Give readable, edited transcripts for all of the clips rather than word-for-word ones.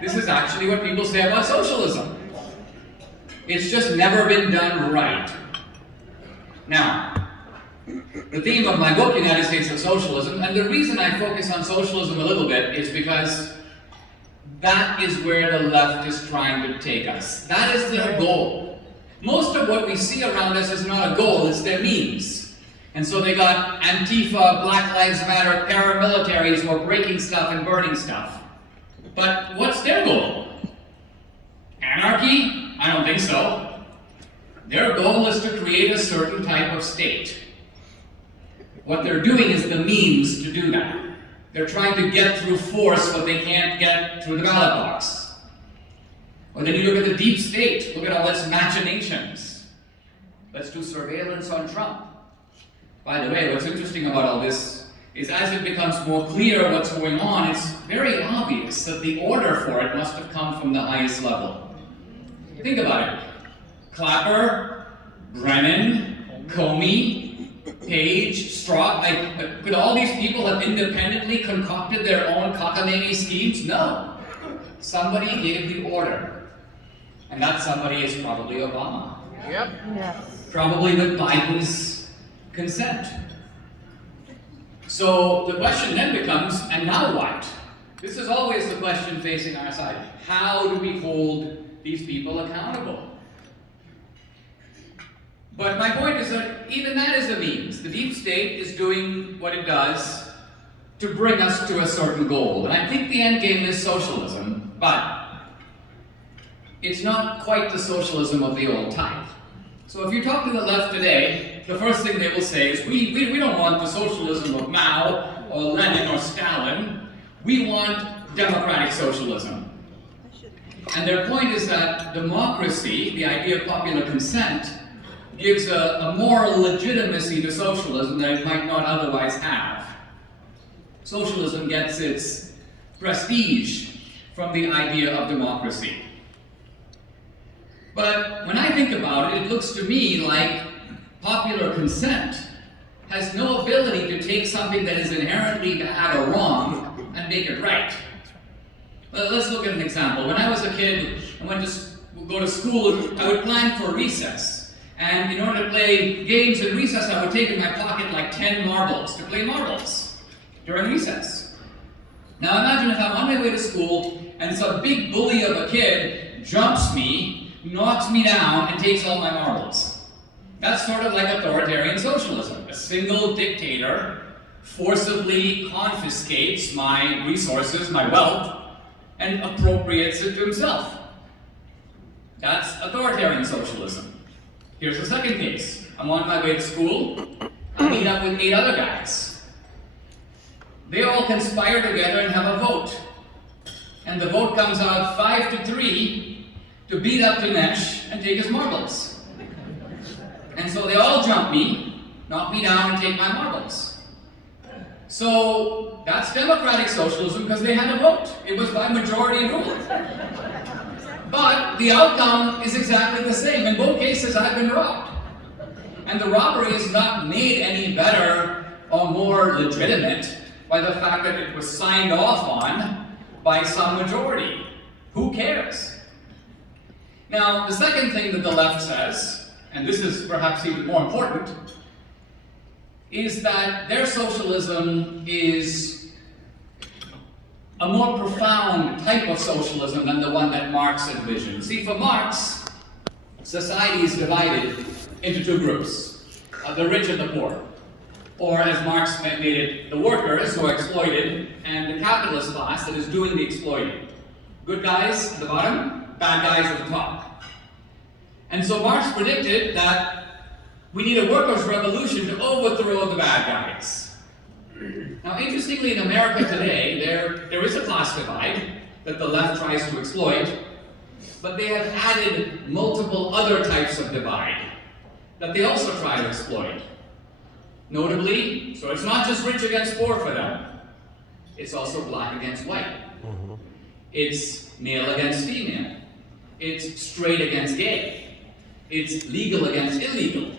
This is actually what people say about socialism. It's just never been done right. Now, the theme of my book, United States of Socialism, and the reason I focus on socialism a little bit is because that is where the left is trying to take us. That is their goal. Most of what we see around us is not a goal, it's their means. And so they got Antifa, Black Lives Matter, paramilitaries who are breaking stuff and burning stuff. But what's their goal? Anarchy? I don't think so. Their goal is to create a certain type of state. What they're doing is the means to do that. They're trying to get through force what they can't get through the ballot box. Or then you look at the deep state. Look at all its machinations. Let's do surveillance on Trump. By the way, what's interesting about all this is as it becomes more clear what's going on, it's very obvious that the order for it must have come from the highest level. Think about it. Clapper, Brennan, Comey, Page, Strzok, could all these people have independently concocted their own cockamamie schemes? No. Somebody gave the order. And that somebody is probably Obama. Yep. Yes. Probably with Biden's consent. So the question then becomes, and now what? This is always the question facing our side. How do we hold these people accountable? But my point is that even that is a means. The deep state is doing what it does to bring us to a certain goal. And I think the end game is socialism, but it's not quite the socialism of the old type. So if you talk to the left today, the first thing they will say is, we don't want the socialism of Mao or Lenin or Stalin. We want democratic socialism. And their point is that democracy, the idea of popular consent, gives a moral legitimacy to socialism that it might not otherwise have. Socialism gets its prestige from the idea of democracy. But when I think about it, it looks to me like popular consent has no ability to take something that is inherently bad or wrong and make it right. Let's look at an example. When I was a kid, I went to go to school, I would plan for recess. And in order to play games in recess, I would take in my pocket like 10 marbles to play marbles during recess. Now imagine if I'm on my way to school and some big bully of a kid jumps me, knocks me down, and takes all my marbles. That's sort of like authoritarian socialism. A single dictator forcibly confiscates my resources, my wealth, and appropriates it to himself. That's authoritarian socialism. Here's the second case. I'm on my way to school. I meet up with 8 other guys. They all conspire together and have a vote. And the vote comes out 5-3 to beat up Dinesh and take his marbles. And so they all jump me, knock me down, and take my marbles. So that's democratic socialism because they had a vote. It was by majority rule. But the outcome is exactly the same. In both cases, I've been robbed. And the robbery is not made any better or more legitimate by the fact that it was signed off on by some majority. Who cares? Now, the second thing that the left says, and this is perhaps even more important, is that their socialism is a more profound type of socialism than the one that Marx envisioned. See, for Marx, society is divided into 2 groups, the rich and the poor. Or as Marx made it, the workers who are exploited and the capitalist class that is doing the exploiting. Good guys at the bottom, bad guys at the top. And so Marx predicted that we need a workers' revolution to overthrow the bad guys. Now, interestingly, in America today, there is a class divide that the left tries to exploit, but they have added multiple other types of divide that they also try to exploit. Notably, so it's not just rich against poor for them. It's also black against white. It's male against female. It's straight against gay. It's legal against illegal.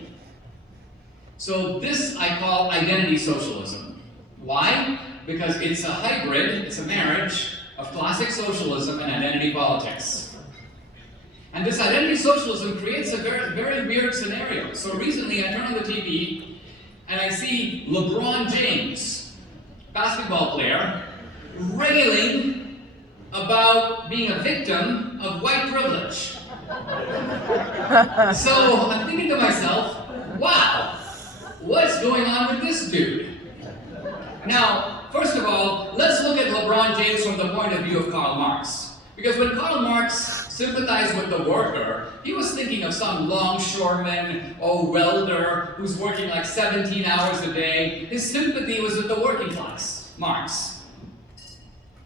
So this I call identity socialism. Why? Because it's a hybrid, it's a marriage of classic socialism and identity politics. And this identity socialism creates a very, very weird scenario. So recently I turn on the TV and I see LeBron James, basketball player, railing about being a victim of white privilege. So I'm thinking to myself, wow, what's going on with this dude? Now, first of all, let's look at LeBron James from the point of view of Karl Marx. Because when Karl Marx sympathized with the worker, he was thinking of some longshoreman or welder who's working like 17 hours a day. His sympathy was with the working class, Marx.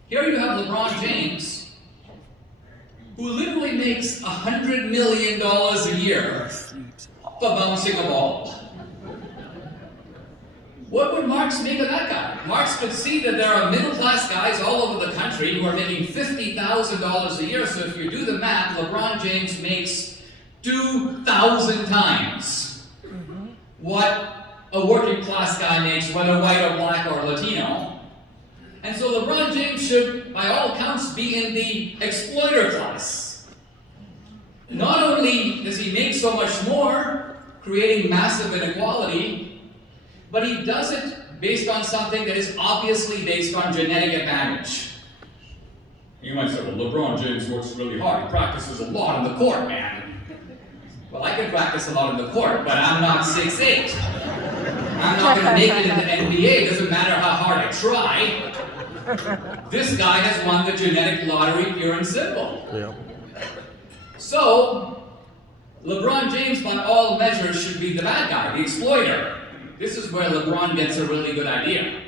Here you have LeBron James, who literally makes $100 million a year for bouncing a ball. What would Marx make of that guy? Marx could see that there are middle-class guys all over the country who are making $50,000 a year, so if you do the math, LeBron James makes 2,000 times what a working-class guy makes, whether white or black or Latino. And so LeBron James should, by all accounts, be in the exploiter class. Not only does he make so much more, creating massive inequality, but he does it based on something that is obviously based on genetic advantage. You might say, well, LeBron James works really hard. He practices a lot on the court, man. Well, I can practice a lot on the court, but I'm not 6'8". I'm not going to make it in the NBA. It doesn't matter how hard I try. This guy has won the genetic lottery, pure and simple. Yeah. So, LeBron James, by all measures, should be the bad guy, the exploiter. This is where LeBron gets a really good idea.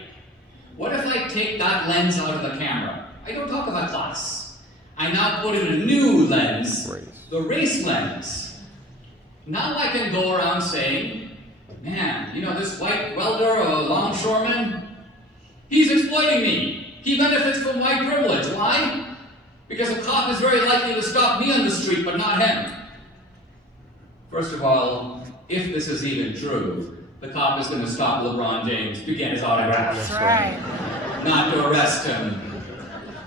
What if I take that lens out of the camera? I don't talk about class. I now put in a new lens, the race lens. Now I can go around saying, man, you know, this white welder or longshoreman, he's exploiting me. He benefits from white privilege. Why? Because a cop is very likely to stop me on the street, but not him. First of all, if this is even true, the cop is going to stop LeBron James to get his autograph. That's right. Not to arrest him.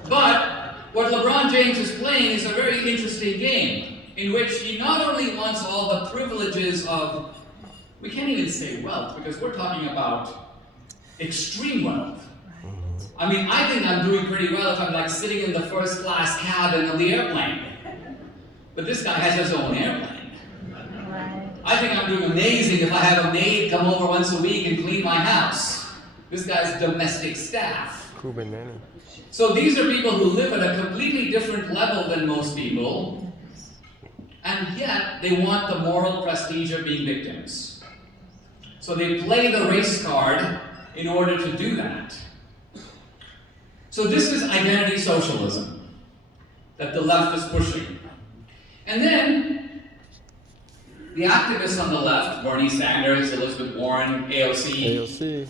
But what LeBron James is playing is a very interesting game in which he not only wants all the privileges of, we can't even say wealth, because we're talking about extreme wealth. I mean, I think I'm doing pretty well if I'm like sitting in the first class cabin of the airplane. But this guy has his own airplane. I think I'm doing amazing if I have a maid come over once a week and clean my house. This guy's domestic staff. So these are people who live at a completely different level than most people, and yet they want the moral prestige of being victims. So they play the race card in order to do that. So this is identity socialism that the left is pushing. And then the activists on the left, Bernie Sanders, Elizabeth Warren, AOC.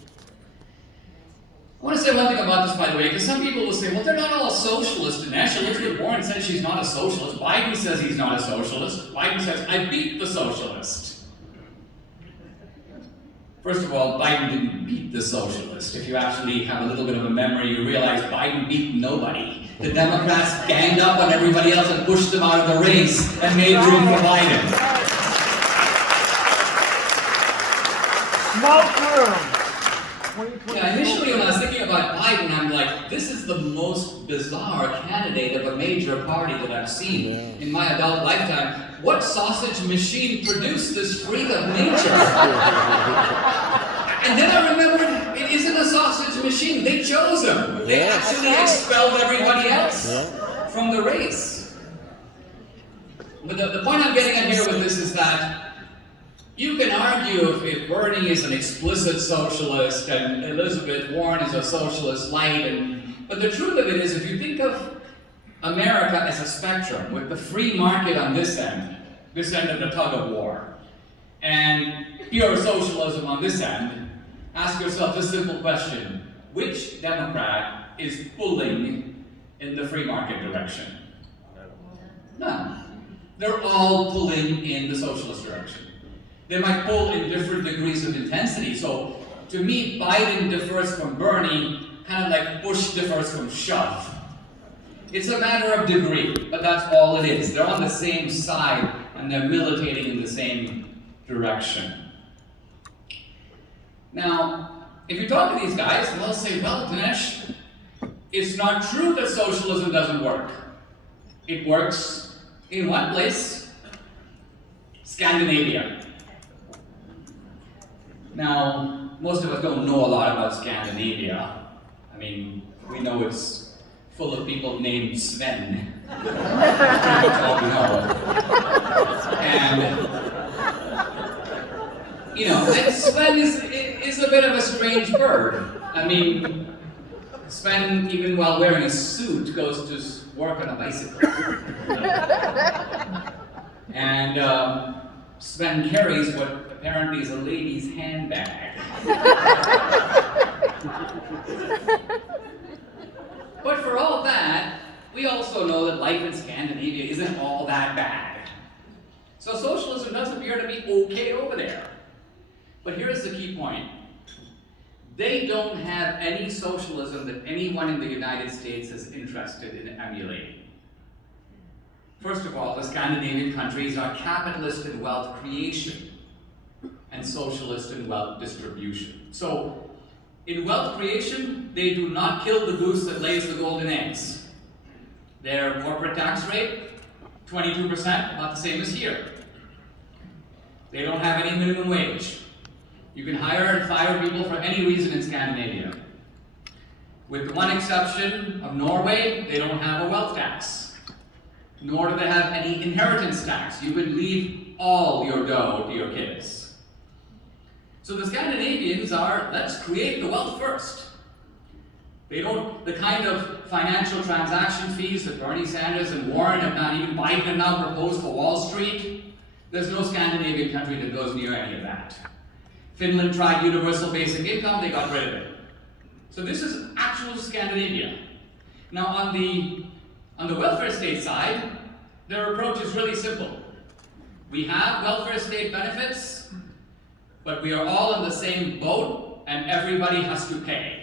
I want to say one thing about this, by the way, because some people will say, well, they're not all socialists. Dinesh, Elizabeth Warren said she's not a socialist. Biden says he's not a socialist. Biden says, I beat the socialist. First of all, Biden didn't beat the socialist. If you actually have a little bit of a memory, you realize Biden beat nobody. The Democrats ganged up on everybody else and pushed them out of the race and made room for Biden. Smoke room. Yeah, initially when I was thinking about Biden, I'm like, this is the most bizarre candidate of a major party that I've seen in my adult lifetime. What sausage machine produced this freak of nature? And then I remembered, it isn't a sausage machine. They chose him. They actually expelled everybody else from the race. But the point I'm getting at here with this is that you can argue if Bernie is an explicit socialist and Elizabeth Warren is a socialist light, but the truth of it is, if you think of America as a spectrum with the free market on this end of the tug of war, and pure socialism on this end, ask yourself this simple question: which Democrat is pulling in the free market direction? None. They're all pulling in the socialist direction. They might pull in different degrees of intensity. So, to me, Biden differs from Bernie, kind of like Bush differs from Shove. It's a matter of degree, but that's all it is. They're on the same side and they're militating in the same direction. Now, if you talk to these guys, they'll say, well, Dinesh, it's not true that socialism doesn't work. It works in one place, Scandinavia. Now, most of us don't know a lot about Scandinavia. I mean, we know it's full of people named Sven. That's all we know. And, you know, Sven is a bit of a strange bird. I mean, Sven, even while wearing a suit, goes to work on a bicycle. And Sven carries what apparently is a lady's handbag. But for all that, we also know that life in Scandinavia isn't all that bad. So socialism does appear to be okay over there. But here's the key point. They don't have any socialism that anyone in the United States is interested in emulating. First of all, the Scandinavian countries are capitalist in wealth creation and socialist in wealth distribution. So, in wealth creation, they do not kill the goose that lays the golden eggs. Their corporate tax rate, 22%, about the same as here. They don't have any minimum wage. You can hire and fire people for any reason in Scandinavia. With the one exception of Norway, they don't have a wealth tax. Nor do they have any inheritance tax. You can leave all your dough to your kids. So the Scandinavians are, let's create the wealth first. They don't, the kind of financial transaction fees that Bernie Sanders and Warren have not, even Biden have now proposed for Wall Street, there's no Scandinavian country that goes near any of that. Finland tried universal basic income, they got rid of it. So this is actual Scandinavia. Now on the welfare state side, their approach is really simple. We have welfare state benefits, but we are all in the same boat and everybody has to pay.